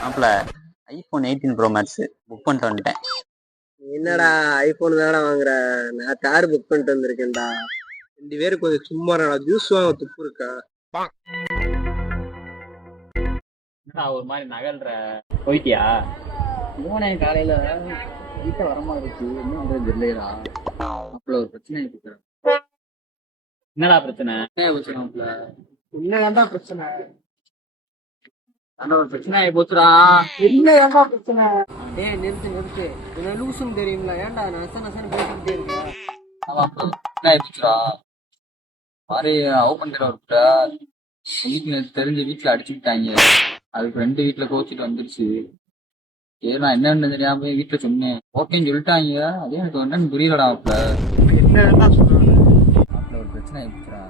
மாப்பிள iPhone 18 bro maths book பண்ணிட்டு வந்துட்டேன். என்னடா ஐபோன் தானடா வாங்குற? நான் கார் புக் பண்ணிட்டு வந்திருக்கேன்டா. 2 பேரும் கொஞ்சம் சும்மா ஜூஸ் வாங்க துப்பு இருக்கா? ஒரு மாதிரி நகல்ற போயிட்டியா? போனேன் காலையில வீட்டை வரமா இருக்கு, என்ன பண்றது தெரியலடா. அப்பல ஒரு பிரச்சனை இருக்கு. என்னடா பிரச்சனை? என்ன பிரச்சனை அப்பல? என்னதான்டா பிரச்சனை? அந்த ஒரு பிரச்சனை ஆகி போச்சுடா. என்னதான்டா பிரச்சனை? டேய் நிறுத்து. என்ன லூசுன்னு தெரியுங்களா? ஏன்டா நசன்னு பேசிக்கிட்டே இருக்க? ஆமா அப்பல பிரச்சனை ஆகி போச்சுடா. மாதிரி ஓப்பன் டேல ஒருத்தா வீட்டுல தெரிஞ்சு வீட்டுல அடிச்சுக்கிட்டாங்க. அதுக்கு 2 வீட்டுல கோச்சிட்டு வந்துருச்சு. சரி நான் என்னன்னு தெரியாம வீட்டுல சொன்னேன், ஓகேன்னு சொல்லிட்டாங்க. அதே எனக்கு என்னன்னு புரியலடா. அப்பல என்னதான் சொல்றாங்க? ஒரு பிரச்சனை ஆகி போச்சுடா.